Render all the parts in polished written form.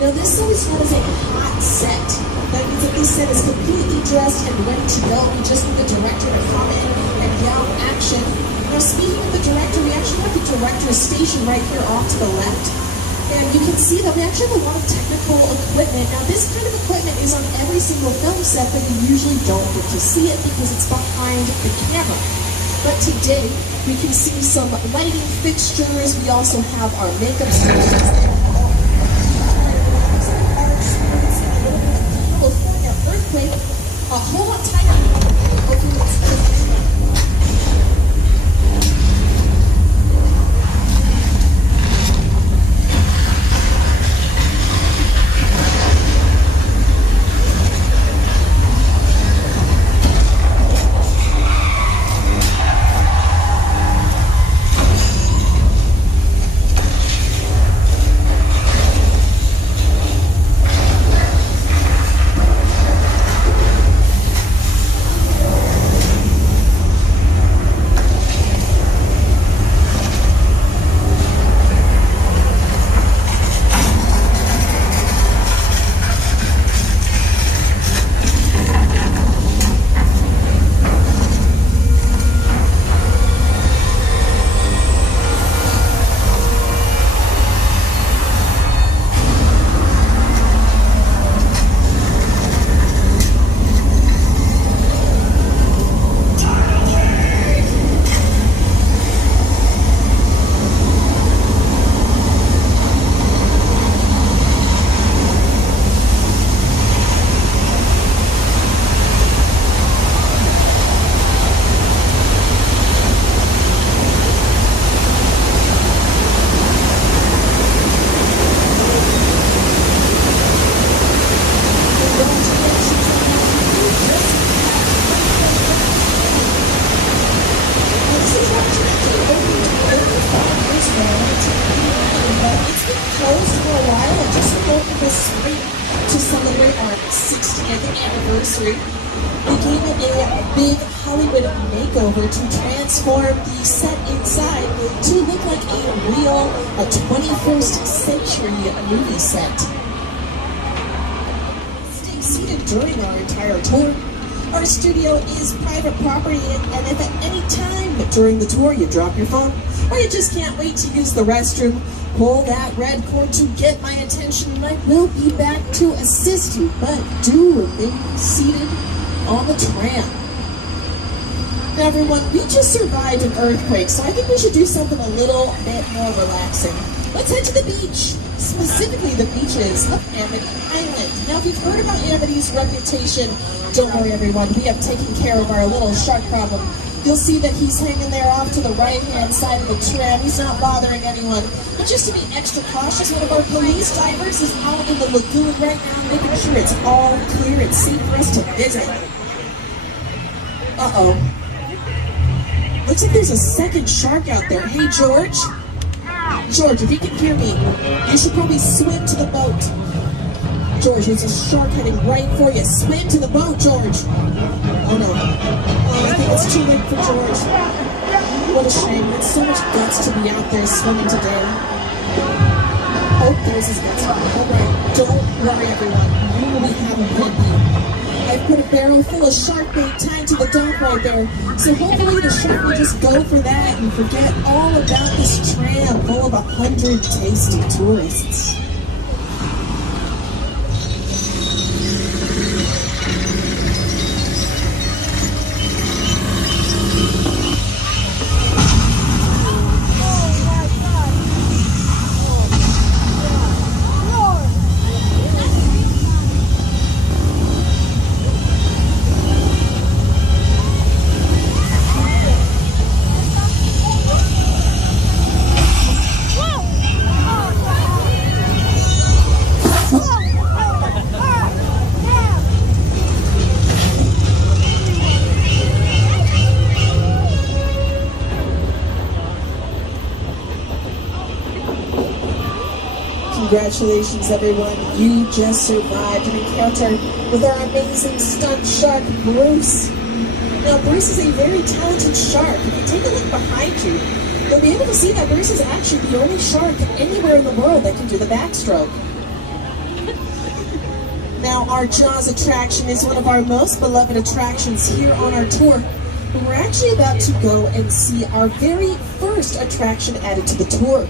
Now this set is known as a hot set. That means that this set is completely dressed and ready to go. We just need the director to come in and yell action. Now speaking of the director, we actually have the director's station right here off to the left. And you can see that we actually have a lot of technical equipment. Now this kind of equipment is on every single film set, but you usually don't get to see it because it's behind the camera. But today, we can see some lighting fixtures. We also have our makeup stations there. California earthquake. Hold on tight. anniversary, we gave it a big Hollywood makeover to transform the set inside to look like a 21st century movie set. Stay seated during our entire tour. Our studio is private property, and if at any time during the tour you drop your phone, or you just can't wait to use the restroom, pull that red cord to get my attention, and I will be back to assist you, but do remain seated on the tram. Now everyone, we just survived an earthquake, so I think we should do something a little bit more relaxing. Let's head to the beach, specifically the beaches of Amity Island. Now if you've heard about Amity's reputation, don't worry everyone, we have taken care of our little shark problem. You'll see that he's hanging there off to the right-hand side of the tram. He's not bothering anyone. But just to be extra cautious, one of our police divers is out in the lagoon right now, making sure it's all clear and safe for us to visit. Uh-oh. Looks like there's a second shark out there. Hey, George? George, if you can hear me, you should probably swim to the boat. George, there's a shark heading right for you. Swim to the boat, George. Oh, no. Oh, I think it's too late for George. What a shame. It's so much guts to be out there swimming today. Oh, there's his guts. All right. Don't worry, everyone. We will be having fun. I've put a barrel full of shark bait tied to the dock right there. So hopefully the shark will just go for that and forget all about this tram full of 100 tasty tourists. Congratulations everyone, you just survived an encounter with our amazing stunt shark, Bruce. Now Bruce is a very talented shark. If you take a look behind you, you'll be able to see that Bruce is actually the only shark anywhere in the world that can do the backstroke. Now, our Jaws attraction is one of our most beloved attractions here on our tour. And we're actually about to go and see our very first attraction added to the tour.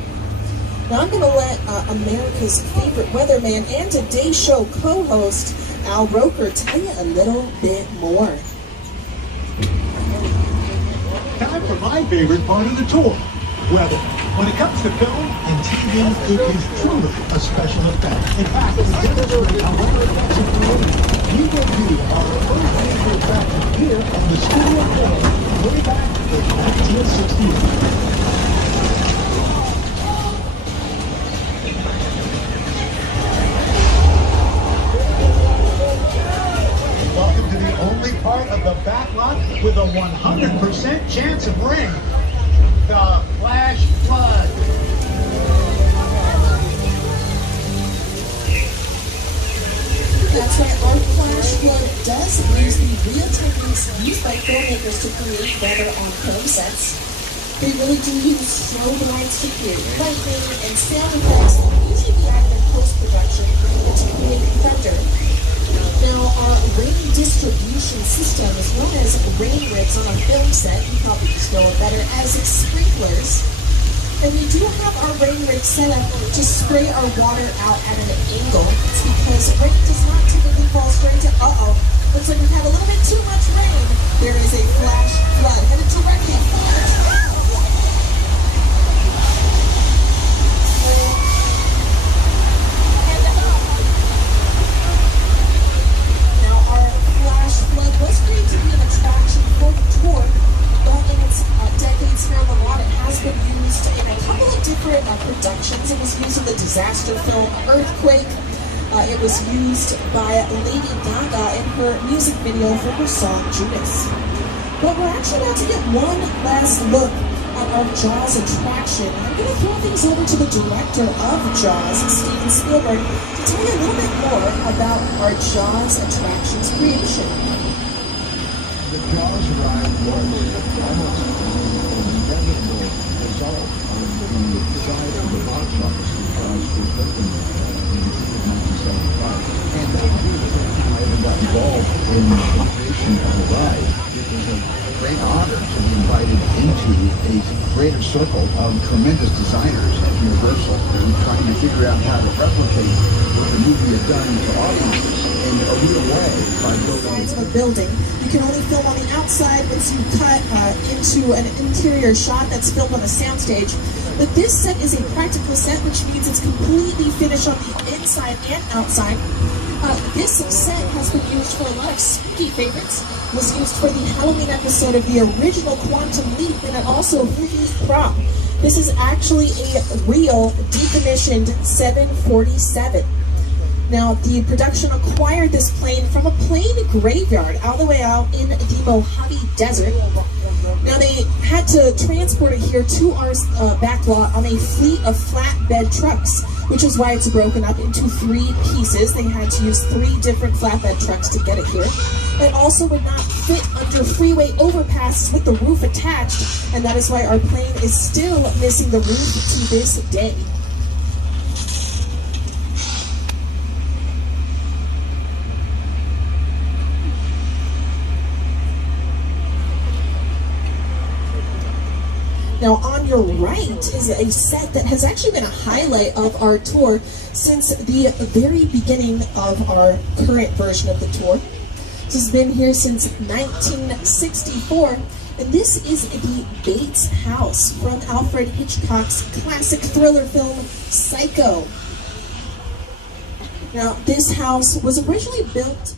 Now, I'm going to let America's favorite weatherman and Today Show co-host, Al Roker, tell you a little bit more. Time for my favorite part of the tour, weather. When it comes to film and TV, it is truly a special effect. In fact, to demonstrate how weather effects are created, we will do our first major attraction here on the studio floor way back in 1968. Welcome to the only part of the back lot with a 100% chance of rain. The flash flood. That's right, our flash flood does use the real techniques used by filmmakers to create weather on film sets. They really do use strobe lights to create lightning and sound effects that usually be added in post-production to create thunder. Now, our rain distribution system is known as rain rigs on a film set. You probably just know it better as sprinklers. And we do have our rain rig set up to spray our water out at an angle. It's because rain does not typically fall straight to, looks like we've had a little bit too much rain. There is a flash flood headed directly for us. Was created to be an attraction for the tour, but in its decades here on the lot, it has been used in a couple of different productions. It was used in the disaster film Earthquake. It was used by Lady Gaga in her music video for her song Judas. But we're actually about to get one last look at our Jaws attraction. I'm going to throw things over to the director of Jaws, Steven Spielberg, to tell you a little bit more about our Jaws attraction's creation. The Jaws ride was almost an inevitable result of the size of the box office that Jaws was opened in 1975. And that was how I even got involved in the creation of the ride. It was a great honor to be invited into a greater circle of tremendous designers at Universal and trying to figure out how to replicate what the movie had done to audiences in a real way by building a building. You can only film on the outside once you cut into an interior shot that's filmed on a soundstage. But this set is a practical set, which means it's completely finished on the inside and outside. This set has been used for a lot of spooky favorites. It was used for the Halloween episode of the original Quantum Leap, and it also used prop. This is actually a real decommissioned 747. Now, the production acquired this plane from a plane graveyard all the way out in the Mojave Desert. Now, they had to transport it here to our back lot on a fleet of flatbed trucks, which is why it's broken up into 3 pieces. They had to use 3 different flatbed trucks to get it here. It also would not fit under freeway overpasses with the roof attached, and that is why our plane is still missing the roof to this day. Now, on your right is a set that has actually been a highlight of our tour since the very beginning of our current version of the tour. This has been here since 1964, and this is the Bates House from Alfred Hitchcock's classic thriller film, Psycho. Now, this house was originally built